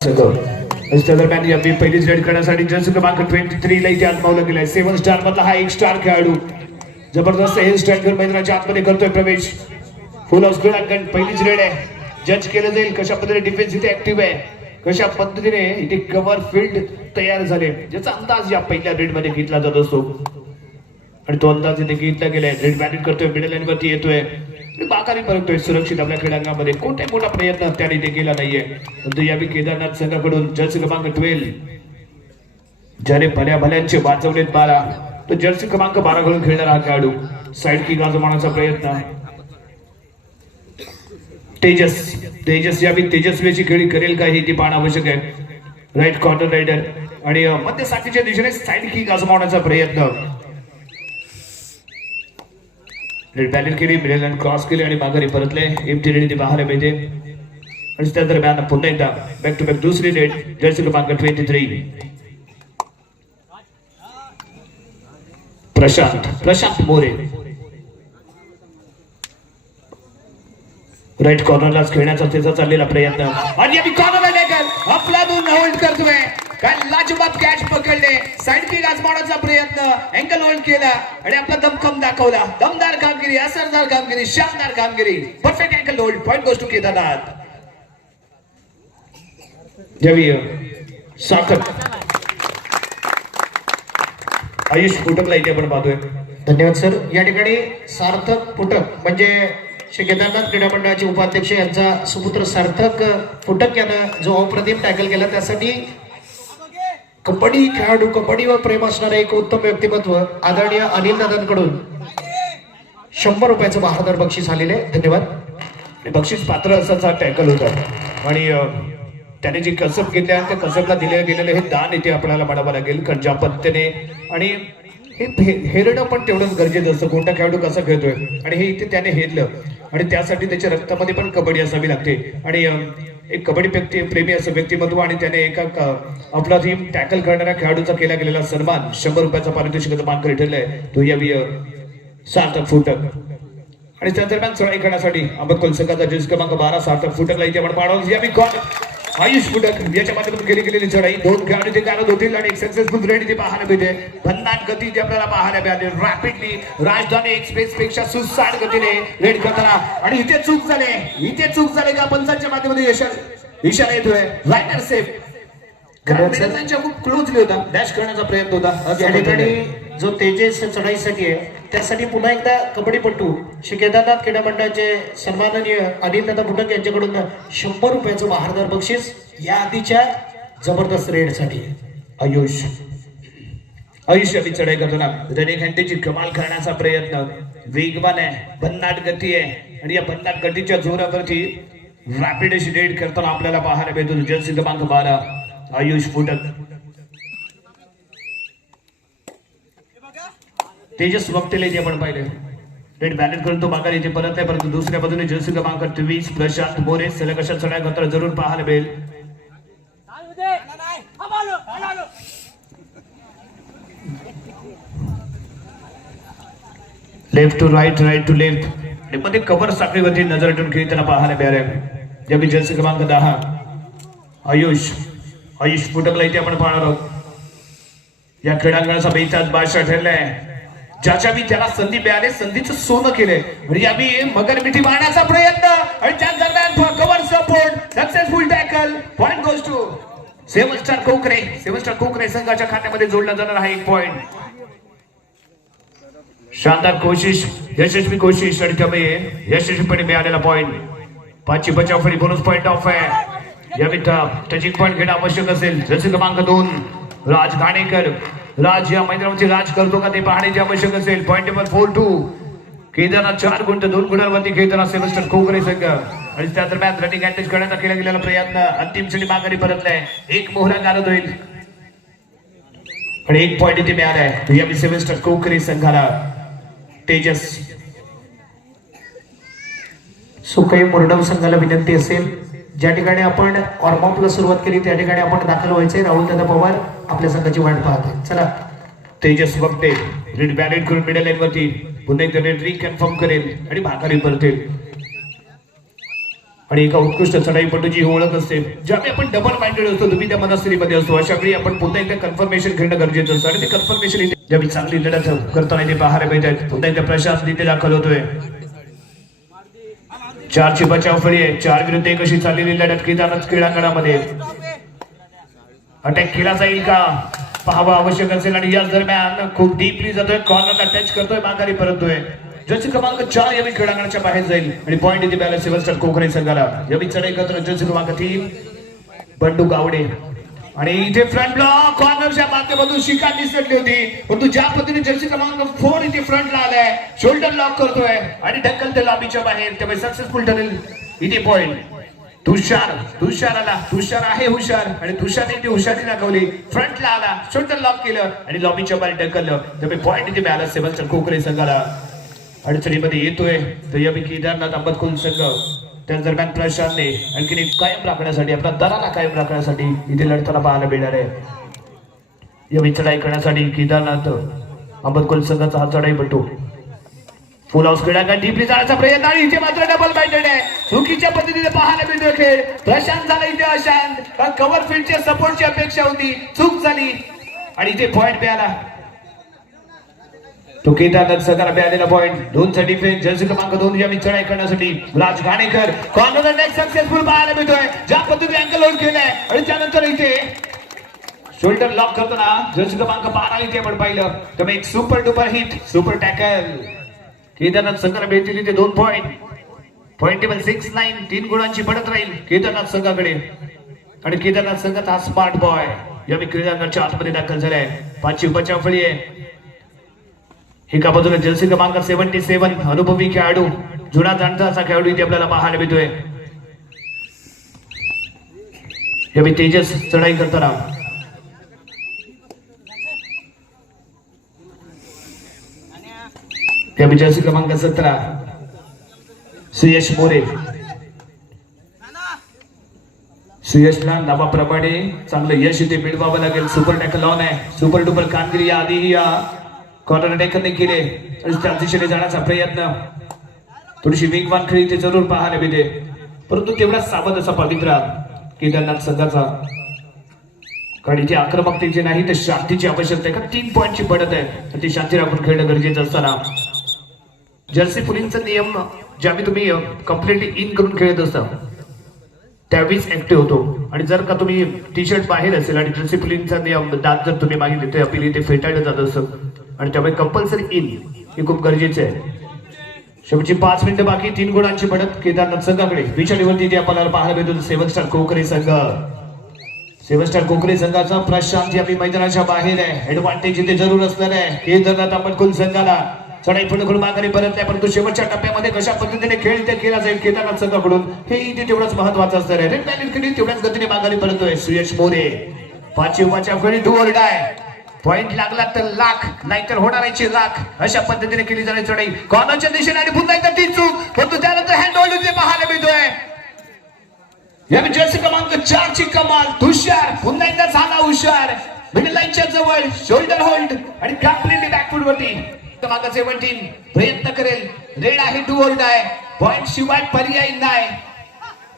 दरम्यान या मी पहिलीच रेड करण्यासाठी जस्ट क्रमांक ट्वेंटी थ्री ला इथे आजमावलं गेलाय सेव्हन स्टार मधला हा एक स्टार खेळाडू जबरदस्त हे स्ट्रायकर मैदानाच्या आतमध्ये करतोय प्रवेश फुल ऑफ क्रीडांकन पहिलीच रेड आहे जज केलं जाईल कशा पद्धतीने डिफेन्स इथे ऍक्टिव्ह आहे कशा पद्धतीने इथे कव्हर फील्ड तयार झाले ज्याचा अंदाज या पहिल्या रेडमध्ये घेतला जात असतो आणि तो अंदाज इथे घेतला गेलाय रेड बॅटिंग करतोय मिडल लाईन वरती येतोय बाकारी परतोय सुरक्षित आपल्या क्रीडांगणामध्ये कोणताही मोठा प्रयत्न त्याने इथे केला नाहीये. परंतु यावेळी केदारनाथ संघाकडून जर्सी क्रमांक ट्वेल्व ज्याने भल्या भल्यांचे वाचवलेत बारा तो जर्सी क्रमांक बारा कडून खेळणारा हा खेळाडू. साईड की गाजवण्याचा प्रयत्न. तेजस तेजस यावी तेजस्वीची खेळी करेल का हे ती पाहणं आवश्यक आहे. राईट कॉर्नर रायडर आणि मध्य साखीच्या दिशेने साईड की गाजवण्याचा प्रयत्न. रेड बॅलेट केली मिडल क्रॉस केली आणि माघारी परतले. एमटी रेडी बाहेर मिळते आणि त्या दरम्यान पुन्हा एकदा बॅक टू बॅक दुसरी रेड जर्सी क्रमांक twenty three Prashant Prashant More. Right कॉर्नरलाच खेळण्याचा त्याचा चाललेला प्रयत्न. आणि आम्ही आपला दोन होल्ड करतोय. काय लाजबाब कॅच पकडले. साईडकी किक प्रयत्न अँगल होल्ड केला आणि आपला दमखम दाखवला. दमदार कामगिरी असरदार कामगिरी शानदार कामगिरी. परफेक्ट अँगल होल्ड पॉईंट गोष्ट केदारनाथ. जवी सार्थक. आयुष कुटुंबला इथे आपण पाहतोय. धन्यवाद सर. या ठिकाणी सार्थक फुटक म्हणजे श्री केदारनाथ क्रीडा मंडळाचे उपाध्यक्ष यांचा सुपुत्र सार्थक फुटक यानं जो अप्रतिम टॅकल केला त्यासाठी कबड्डी खेळाडू कबड्डीवर प्रेम असणारे एक उत्तम व्यक्तिमत्व आदरणीय अनिल दादांकडून शंभर रुपयाचं बहादर बक्षीस आलेले धन्यवाद. बक्षीस पात्र असाचा टॅकल होता. आणि त्याने जी कसब घेतली आहे त्या कसबला दिले गेलेले हे दान इथे आपल्याला म्हणावं लागेल कारण ज्या पत्तेने. आणि हे हेरणं पण तेवढंच गरजेचं असतं कोणता खेळाडू कसा खेळतोय. आणि हे इथे त्याने हेरलं. आणि त्यासाठी त्याच्या रक्तामध्ये पण कबड्डी असावी लागते. आणि एक कबड्डी व्यक्ती प्रेमी असं व्यक्तिमत्व आणि त्याने एका आपला टीम टॅकल करणाऱ्या खेळाडूचा केला गेलेला सन्मान. शंभर रुपयाचा पारितोषिकाचा मानकरी ठरलाय. तो सार्थक फुटक. आणि त्या दरम्यान चढाई करण्यासाठी अंबरकोल संघाचा जज क्रमांक बारा सार्थक फुटकला इथे आपण पाडवलं या बी कोण? आयुष फुटक याच्या माध्यमातून केली गेलेली चढाई. दोन खेळाडू ते कारण होतील आणि एक सक्सेसफुल रेडी ते पाहायला मिळते. भन्नाट गती ते आपल्याला पाहायला मिळाले रॅपिडली राजधानी एक्सप्रेस पेक्षा सुसाट गतीने रेड करताना. आणि इथे चूक झाले. इथे चूक झाले का पंचांच्या माध्यमातून यश इशारा येतोय. रायटर सेफ खूप क्लोजली होता. डॅश करण्याचा प्रयत्न होता. या ठिकाणी जो तेजस चढाईसाठी आहे त्यासाठी पुन्हा एकदा कबड्डीपट्टू श्री केदारनाथ क्रीडा मंडळाचे सन्माननीय अनिल दादा यांच्याकडून शंभर रुपयाचं बहारदार बक्षीस या आधीच्या जबरदस्त रेडसाठी. आयुष. आयुष्य अभि चढाई करतो ना. हँडीची कमाल करण्याचा प्रयत्न. वेगवान आहे भन्नाट गती आहे. आणि या भन्नाट गतीच्या जोरावरती रॅपिड अशी रेड करताना आपल्याला पाहायला मिळतो. जर्सी क्रमांक बारा. आयुष फुटक. तेजस वक्तेला इथे आपण पाहिले. रेट बॅलेट करून तो माघार इथे परत आहे परंतु दुसऱ्या बाजूने जयसिंग क्रमांक तेवीस प्रशांत मोरे सलग अशा चढ्या करताना जरूर पाहायला मिळेल. Left to right right to left आणि मध्ये कव्हर साखळीवरती नजर ठेवून खेळताना पाहायला मिळाले ज्या जलसे क्रमांक दहा. आयुष आयुष फुटकला इथे आपण पाहणार आहोत. या क्रीडांगणाचा बेचाच बादशाह ठरलाय. ज्याच्या मी त्याला संधी मिळाले संधीचं सोनं केलंय. म्हणजे आम्ही मगर मिठी मारण्याचा प्रयत्न. आणि त्या दरम्यान cover support successful tackle point goes to seven star Kokare. Seven star कोकरे संघाच्या खात्यामध्ये जोडला जाणार हा एक पॉइंट शानदार कोशिश यशस्वी कोशिश आणि त्यामुळे यशस्वीपणे मिळालेला पॉईंट पाचशे बचाव फळी बोनस पॉईंट ऑफ आहे. यावेळी टचिंग पॉईंट घेणं आवश्यक असेल. जसे क्रमांक दोन राज घाणेकर. राज या मैदानावरती राज करतो का ते पाहण्याची आवश्यक असेल. Point number four to Kedarnath चार गुंठ दोन गुणांवरती खेळताना सेमिस्टर खोकरे संघ. आणि त्या दरम्यान रनिंग अटॅच करण्याचा केला गेलेला प्रयत्न. अंतिम क्षणी माघारी परतलाय एक मोहरा गारद होईल. आणि एक पॉईंट इथे मिळालाय या सेमिस्टर कोकरे संघाला तेजस. सुखई मुरडव संघाला विनंती असेल. ज्या ठिकाणी आपण वॉर्मअपला सुरुवात केली त्या ठिकाणी आपण दाखल व्हायचंय राहुल दादा पवार आपल्या संघाची वाट पाहत आहे चला. तेजस बघते. रीड बॅलेट करून मिडल लाईन वरती. पुन्हा एकदा रेड रिकन्फर्म करेल आणि भाकरी परतेल. आणि एका उत्कृष्ट चढाईपटूची ही ओळख असते ज्यावेळी आपण डबल माइंडेड असतो तुम्ही त्या मनस्थितीमध्ये असतो. अशा वेळी आपण पुन्हा एकदा कन्फर्मेशन घेणं गरजेचं असतं. आणि ते कन्फर्मेशन ज्यावेळी चांगली लढत करताना ते पाहायला मिळतात. पुन्हा एकदा प्रशासन तिथे दाखल होतोय. चारची बचाव फळी आहे. चार विरुद्ध एक अशी चाललेली लढत क्रीडांगणामध्ये. अटॅक केला जाईल का? पाहावं आवश्यक असेल आणि याच दरम्यान खूप डीपली जातोय. कॉर्नरला टच करतोय. माघारी परततोय. जर्सी क्रमांक चार यावेळी क्रीडांगणाच्या बाहेर जाईल. आणि पॉईंट इथे बॅलन्स सेव्हन स्टार कोकणे संघाला. यावेळी चढ एकत्र जर्सी क्रमांक तीन. बंडू गावडे. आणि इथे फ्रंट ब्लॉक कॉर्नरच्या माध्यमातून शिकार निसटली होती परंतु ज्या पद्धतीने जर्सी क्रमांक फोर इथे फ्रंटला आलाय शोल्डर लॉक करतोय आणि ढकल ते लॉबीच्या बाहेर. त्यामुळे सक्सेसफुल ठरेल इथे पॉईंट तुषार तुषार आला तुषार आहे हुशार आणि तुषारने ती हुशारी दाखवली. फ्रंटला आला शोल्डर लॉक केलं आणि लॉबीच्या बाहेर ढकललं. त्यामुळे पॉईंट इथे मिळाला सेव्हन कोकरे संघाला. अडचणीमध्ये येतोय. तर यापैकी केदारनाथ अंबतकुल संघ. त्या दरम्यान प्रशांतने आणखी कायम राखण्यासाठी आपला दराला कायम राखण्यासाठी इथे लढताना पाहायला मिळणार आहे. यावेळी चढाई करण्यासाठी केदारनाथ अंबतकोल संघाचा हा चढाई पटू. फुल हाऊस क्रीडांगण डीपली जाण्याचा प्रयत्न आणि इथे मात्र डबल बॅटेड आहे. चुकीच्या पद्धतीने पाहायला मिळतोय खेळ. प्रशांत झाला इथे अशांत. कव्हर फील्डच्या सपोर्टची अपेक्षा होती. चूक झाली. आणि इथे पॉइंट मिळाला. तो केदारनाथ सकारा पॉईंट पॉइंट दोनचा डिफेन्स जर्सी क्रमांक दोन या चढाई करण्यासाठी Raj Ghanekar corner next successful पाहायला मिळतोय. ज्या पद्धतीने अँगल होल्ड केलाय. आणि त्यानंतर इथे शोल्डर लॉक करताना जर्सी क्रमांक बारा इथे आपण पाहिलं. तर एक super duper hit super tackle Kedarnath संघाला भेटतील इथे दोन point point table six nine तीन गुणांची पडत राहील केदारनाथ संघाकडे आणि केदारनाथ संघाचा हा स्मार्ट बॉय या क्रीडांगणच्या आतमध्ये दाखल झालाय. पाचवी बचाव फळी आहे. एका बाजूला जर्सी क्रमांक सेव्हन्टी सेव्हन अनुभवी खेळाडू. जुना जाणता असा खेळाडू इथे आपल्याला पाहायला मिळतोय. यावेळी तेजस चढाई करताना. यावेळी जर्सी क्रमांक सतरा. सुयश मोरे. सुयशला नावाप्रमाणे चांगलं यश इथे मिळवावं लागेल. सुपर टॅकल ऑन आहे. सुपर डुपर कामगिरी या आधीही या कॉर्नर टॅकलने केले आणि त्या दिशेने जाण्याचा प्रयत्न. थोडीशी वेगवान खेळी ते जरूर पाहायला मिळते. परंतु तेवढा सावध असा पवित्रा केदारनाथ संघाचा. कारण इथे आक्रमकतेची नाही तर शांतीची आवश्यकता आहे. का तीन पॉईंटची पडत आहे. तर ती शांती राखून खेळणं गरजेचं असताना. जर्सी पुलिंगचा नियम ज्यावेळी तुम्ही कम्प्लिटली इन करून खेळत असता. त्यावेळीच ऍक्टिव्ह होतो. आणि जर का तुम्ही टी शर्ट बाहेर असेल आणि जर्सी पुलिंगचा नियम दात जर तुम्ही मागितले ते अपील इथे फेटाळलं जात असतं. आणि त्यामुळे कंपल्सरी इन हे खूप गरजेचं आहे. शेवटची पाच मिनिटं बाकी तीन गुणांची पडत केदारनाथ संघाकडे. पिछाडीवरती ते आपल्याला पाहायला मिळतो सेवन स्टार कोकरे संघ. सेवन स्टार कोकरे संघाचा प्रशांत आपली मैदानाच्या बाहेर आहे. ऍडव्हान्टेज इथे जरूर असणार आहे. केदारनाथ अंबटकुल संघाला. चढाई पुढे करून माघारी परत नाही परंतु शेवटच्या टप्प्यामध्ये कशा पद्धतीने खेळ ते केला जाईल केदारनाथ संघाकडून हे इथे तेवढंच महत्वाचं असणार आहे. रेड मॅन तेवढ्याच गतीने माघारी परतोय सुयश मोरे. पाचशे उपाच्या खेळी डू आहे पॉइंट लागला तर लाख नाहीतर होणाराची राख अशा पद्धतीने केली जाणारी चढाई. कॉर्नरच्या दिशेने आणि पुन्हा एकदा ती चूक. परंतु त्यानंतर हँड होल्ड पाहायला मिळतोय. या जर्सी क्रमांक चार ची कमाल तुषार पुन्हा एकदा झाला हुशार. मिडल लाईनच्या जवळ शोल्डर होल्ड आणि कम्प्लिटली बॅकफुट वरती. क्रमांक सेव्हन्टीन प्रयत्न करेल. रेड आहे टू ओल्ड आहे पॉइंट शिवाय पर्याय नाही.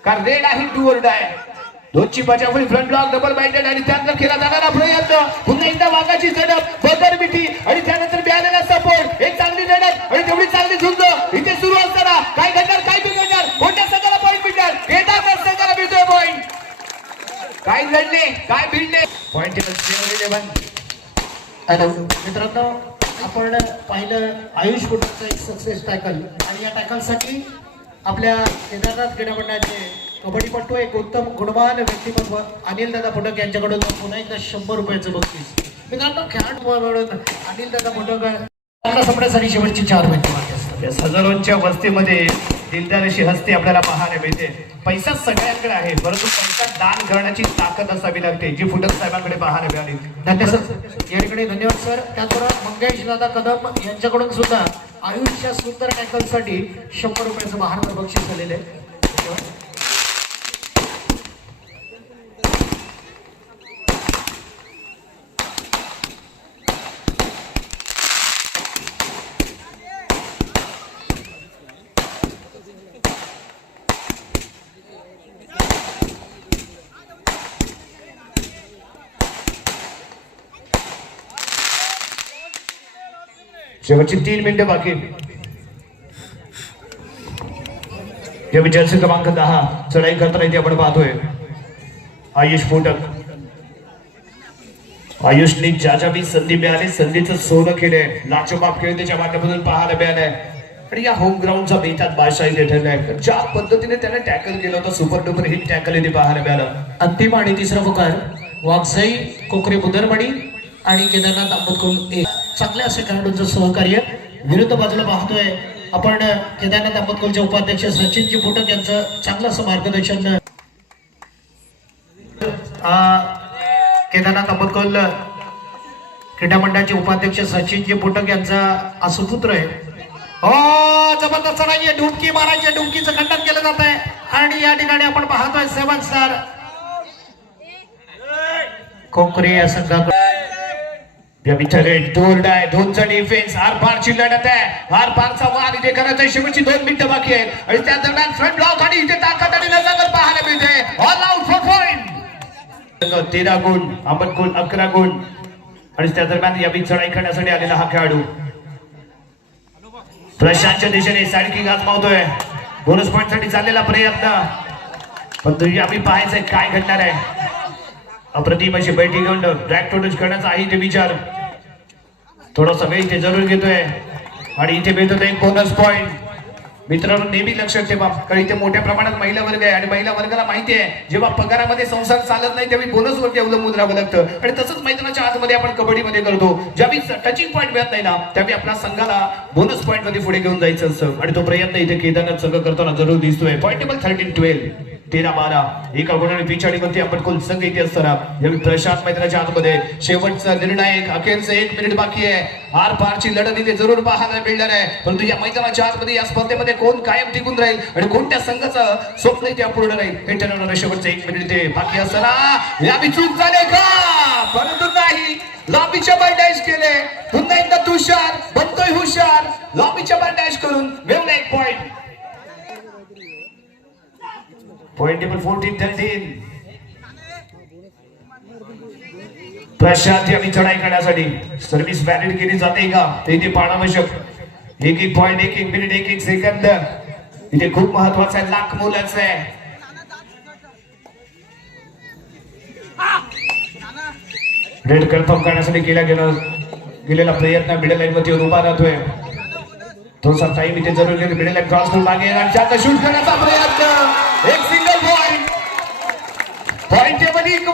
कारण रेड आहे टू ओल्ड आहे दोनची बचावली फ्रंट ब्लॉक डबल बाइंडेड आणि त्यानंतर केला जाणारा प्रयत्न. पुन्हा एकदा वाघाची झडप बगर मिठी आणि त्यानंतर मिळालेला सपोर्ट एक चांगली लढत आणि तेवढी चांगली झुंज. इथे सुरू असताना काय घडणार काय बिघडणार कोणत्या संघाला पॉईंट मिळणार? केदारनाथ संघाला मिळतोय पॉईंट काय लढले काय भिडले? पॉईंट मित्रांनो आपण पाहिलं आयुष कुटुंबचा एक सक्सेस टॅकल आणि या टॅकलसाठी आपल्या केदारनाथ क्रीडा मंडळाचे कबड्डीपटू एक उत्तम गुणवान व्यक्तिमत्व. अनिल दादा फुटक यांच्याकडून पुन्हा एकदा शंभर रुपयाचं बक्षीस. मित्रांनो खेळाडू म्हणून अनिल दादा फुटक संपण्यासाठी शेवटची चार मिनिटं या हजारोंच्या वस्तीमध्ये दिलदार अशी हस्ती आपल्याला पाहायला मिळते. पैसा सगळ्यांकडे आहे परंतु पैसा दान करण्याची ताकद असावी लागते जी फुटक साहेबांकडे पाहायला मिळाली. धन्यवाद या ठिकाणी धन्यवाद सर. त्याचबरोबर मंगेश दादा कदम यांच्याकडून सुद्धा आयुष्या सुंदर टॅकलसाठी शंभर रुपयाचं महाराष्ट्र बक्षीस आलेलं आहे. शेवटची तीन मिनिटं बाकी या विद्यार्थी क्रमांक दहा चढाई करताना इथे आपण पाहतोय. आयुष फोटक आयुषने ज्या ज्या बी संधी मिळाली संधीचं सोनं केलंय लाचोबाप खेळ त्याच्या माध्यमातून पाहायला मिळालंय. आणि या होम ग्राउंडचा बेतात बादशाह इथे ठरलाय ज्या पद्धतीने त्याने टॅकल केलं होतं सुपर डुपर हिट टॅकल इथे पाहायला मिळालं. अंतिम आणि तिसरा पुकार वाघसाई कोकरे बुदरमणी आणि केदारनाथ आंबतकुल एक. चांगले असे खेळाडूंचं सहकार्य. विरुद्ध बाजूला पाहतोय आपण केदारनाथ आंबतकुलचे उपाध्यक्ष सचिनजी फुटक यांचं चांगलं असं मार्गदर्शन. केदारनाथ आंबतकुल क्रीडा मंडळाचे उपाध्यक्ष सचिनजी फुटक यांचा असुपुत्र आहे. हो जबरदस्त नाहीये. डुबकी मारायची डुबकीचं खंडन केलं जात आहे. आणि या ठिकाणी आपण पाहतोय सेवन स्टार. कोकरे या संघाकडे या विठ्ठले दोरडा आहे दोनचा डिफेन्स आर पारची लढत आहे आर पारचा वार इथे करायचा शेवटची दोन मिनिटं बाकी आहेत आणि त्या दरम्यान फ्रंट ब्लॉक आणि इथे ताकद आणि नजर पाहायला मिळते ऑल आउट फॉर पॉइंट तेरा गुण अमन गुण अकरा गुण आणि त्या दरम्यान या बीच चढाई करण्यासाठी आलेला हा खेळाडू प्रशांतच्या दिशेने साडकी घात मावतोय बोनस पॉईंटसाठी चाललेला प्रयत्न पण तुझी आम्ही पाहायचंय काय घडणार आहे अप्रतिम अशी बैठक घेऊन ब्लॅक टोटच करण्याचा आहे इथे विचार. थोडासा वेळ इथे जरूर घेतोय. आणि इथे मिळतो एक बोनस पॉइंट मित्रांनो नेहमी लक्षात ठेवा. कारण इथे मोठ्या प्रमाणात महिला वर्ग आहे. आणि महिला वर्गाला माहिती आहे जेव्हा पगारामध्ये संसार चालत नाही त्यावेळी बोनस वरती अवलंबून राहावं लागतं. आणि तसंच मैदानाच्या आतमध्ये आपण कबड्डीमध्ये करतो. ज्यावेळी टचिंग पॉईंट मिळत नाही ना त्यावेळी आपल्या संघाला बोनस पॉईंटमध्ये पुढे घेऊन जायचं असतं. आणि तो प्रयत्न इथे केदारनाथ संघ करताना जरूर दिसतोय. पॉईंट टेबल थर्टीन ट्वेल्व तेरा बारा एका गुणाने पिछाडीवरती आपण कुल संघ इथे असताना यावेळी प्रशांत मैदानाच्या आतमध्ये शेवटचा निर्णायक अखेरचं एक मिनिट बाकी आहे. आर पारची लढत इथे जरूर पाहायला मिळणार आहे. परंतु या मैदानाच्या आतमध्ये या स्पर्धेमध्ये कोण कायम टिकून राहील आणि कोणत्या संघाचं स्वप्न इथे अपूर्ण राहील हे ठरवणार शेवटचं एक मिनिट इथे बाकी असताना या चूक झाले का? परंतु नाही. लॉबीच्या बँडेज केले. पुन्हा एकदा तुषार बनतोय हुशार. लॉबीच्या बँडेज करून मिळवला एक point point table fourteen thirteen Prashanti यांनी चढाई करण्यासाठी सर्व्हिस व्हॅलिड केली जाते का? ते इथे पाहणं आवश्यक एक एक पॉइंट एक एक मिनिट एक एक सेकंद इथे खूप महत्वाचं आहे लाख मोलाचं आहे. रेड कन्फर्म करण्यासाठी केला गेला गेलेला प्रयत्न मिडल लाईन मध्ये उभा राहतोय. थोडासा टाइम इथे जरूर घेऊन मिडल लाईन क्रॉस करून मागे आणि शूट करण्याचा प्रयत्न. నీకు